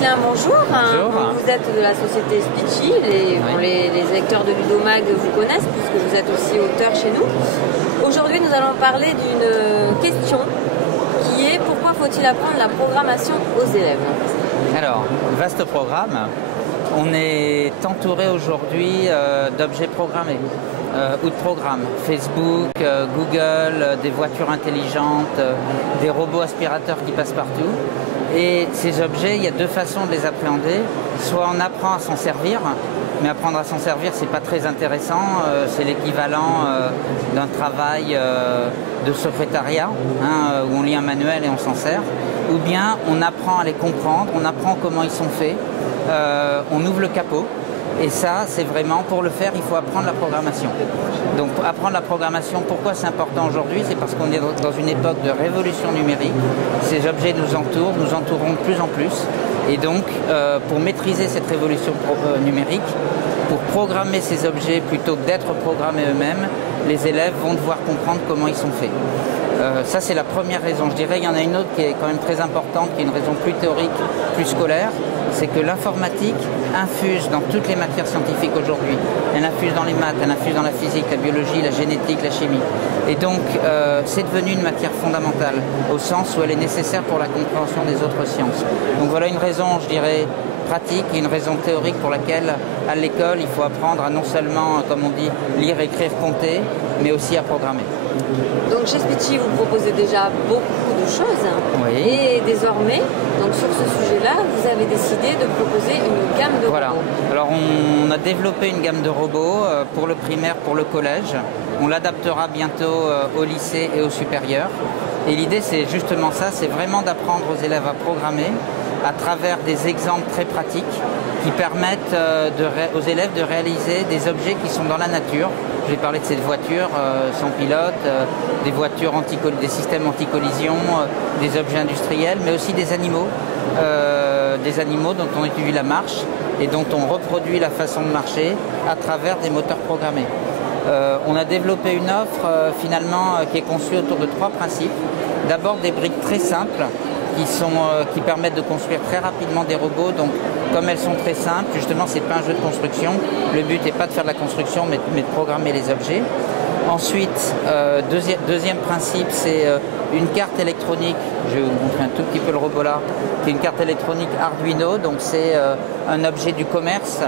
Bien, bonjour. Bonjour. Vous êtes de la société Speechy. Les lecteurs de Ludomag vous connaissent puisque vous êtes aussi auteur chez nous. Aujourd'hui, nous allons parler d'une question qui est pourquoi faut-il apprendre la programmation aux élèves? Alors, vaste programme. On est entouré aujourd'hui d'objets programmés ou de programmes. Facebook, Google, des voitures intelligentes, des robots aspirateurs qui passent partout. Et ces objets, il y a deux façons de les appréhender. Soit on apprend à s'en servir, mais apprendre à s'en servir, c'est pas très intéressant. C'est l'équivalent d'un travail de secrétariat, où on lit un manuel et on s'en sert. Ou bien on apprend à les comprendre, on apprend comment ils sont faits, on ouvre le capot. Et ça, c'est vraiment, pour le faire, il faut apprendre la programmation. Donc apprendre la programmation, pourquoi c'est important aujourd'hui? C'est parce qu'on est dans une époque de révolution numérique. Ces objets nous entourent, nous entoureront de plus en plus. Et donc, pour maîtriser cette révolution numérique, pour programmer ces objets plutôt que d'être programmés eux-mêmes, les élèves vont devoir comprendre comment ils sont faits. Ça, c'est la première raison. Je dirais qu'il y en a une autre qui est quand même très importante, qui est une raison plus théorique, plus scolaire. C'est que l'informatique infuse dans toutes les matières scientifiques aujourd'hui. Elle infuse dans les maths, elle infuse dans la physique, la biologie, la génétique, la chimie. Et donc, c'est devenu une matière fondamentale, au sens où elle est nécessaire pour la compréhension des autres sciences. Donc voilà une raison, je dirais, pratique et une raison théorique pour laquelle, à l'école, il faut apprendre à non seulement, comme on dit, lire, écrire, compter, mais aussi à programmer. Donc chez Speechy, vous proposez déjà beaucoup de choses. Oui. Et désormais, donc sur ce sujet-là, vous avez décidé de proposer une gamme de Voilà. robots. Alors on a développé une gamme de robots pour le primaire, pour le collège. On l'adaptera bientôt au lycée et au supérieur. Et l'idée, c'est justement ça, c'est vraiment d'apprendre aux élèves à programmer à travers des exemples très pratiques qui permettent aux élèves de réaliser des objets qui sont dans la nature. Je vais parler de cette voiture sans pilote, des voitures des systèmes anti-collision, des objets industriels, mais aussi des animaux dont on étudie la marche et dont on reproduit la façon de marcher à travers des moteurs programmés. On a développé une offre finalement qui est conçue autour de trois principes. D'abord des briques très simples qui permettent de construire très rapidement des robots. Donc comme elles sont très simples, justement c'est pas un jeu de construction. Le but n'est pas de faire de la construction mais de programmer les objets. Ensuite, deuxième principe, c'est une carte électronique. Je vais vous montrer un tout petit peu le robot là, qui est une carte électronique Arduino. Donc c'est un objet du commerce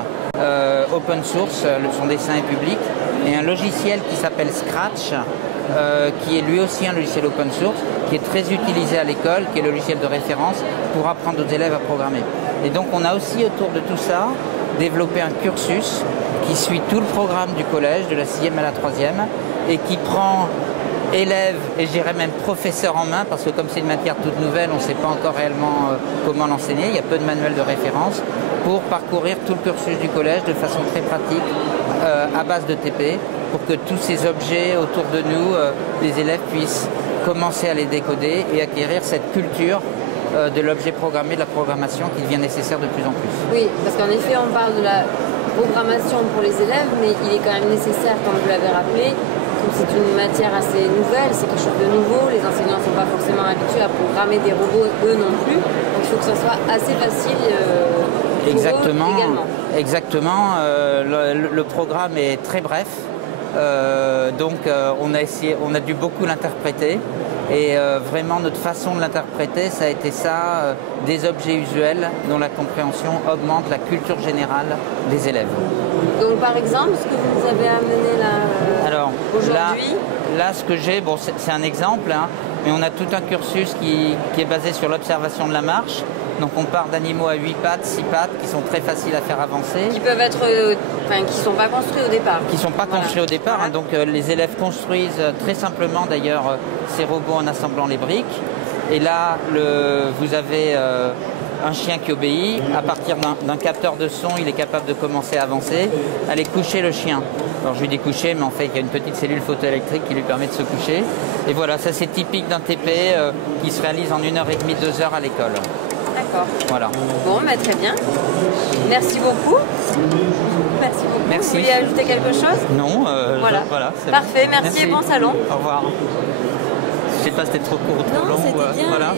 open source, son dessin est public, et un logiciel qui s'appelle Scratch, qui est lui aussi un logiciel open source, qui est très utilisé à l'école, qui est le logiciel de référence pour apprendre aux élèves à programmer. Et donc on a aussi autour de tout ça développé un cursus qui suit tout le programme du collège, de la 6e à la 3e, et qui prend élèves et je dirais même professeurs en main, parce que comme c'est une matière toute nouvelle, on ne sait pas encore réellement comment l'enseigner, il y a peu de manuels de référence, pour parcourir tout le cursus du collège de façon très pratique, à base de TP, pour que tous ces objets autour de nous, les élèves puissent commencer à les décoder et acquérir cette culture de l'objet programmé, de la programmation qui devient nécessaire de plus en plus. Oui, parce qu'en effet, on parle de la programmation pour les élèves, mais il est quand même nécessaire, comme vous l'avez rappelé, comme c'est une matière assez nouvelle, c'est quelque chose de nouveau, les enseignants ne sont pas forcément habitués à programmer des robots, eux non plus, donc il faut que ça soit assez facile pour exactement, eux également. Exactement, le programme est très bref, donc on a dû beaucoup l'interpréter. Et vraiment, notre façon de l'interpréter, ça a été ça, des objets usuels dont la compréhension augmente la culture générale des élèves. Donc par exemple, ce que vous avez amené là aujourd'hui. Là, ce que j'ai, bon, c'est un exemple, mais on a tout un cursus qui est basé sur l'observation de la marche. Donc on part d'animaux à 8 pattes, 6 pattes, qui sont très faciles à faire avancer. Qui peuvent être, qui ne sont pas construits au départ. Qui ne sont pas construits au départ. Voilà. Donc les élèves construisent très simplement d'ailleurs ces robots en assemblant les briques. Et là, vous avez un chien qui obéit. À partir d'un capteur de son, il est capable de commencer à avancer. Allez coucher le chien. Alors je lui dis coucher, mais en fait il y a une petite cellule photoélectrique qui lui permet de se coucher. Et voilà, ça c'est typique d'un TP qui se réalise en 1h30, 2 heures à l'école. D'accord. Voilà. Bon, bah, très bien. Merci beaucoup. Merci beaucoup. Merci. Vous vouliez ajouter quelque chose? Non, voilà. Parfait, merci et bon salon. Au revoir. Je sais pas si c'était trop court ou trop long. C'était bien. Voilà.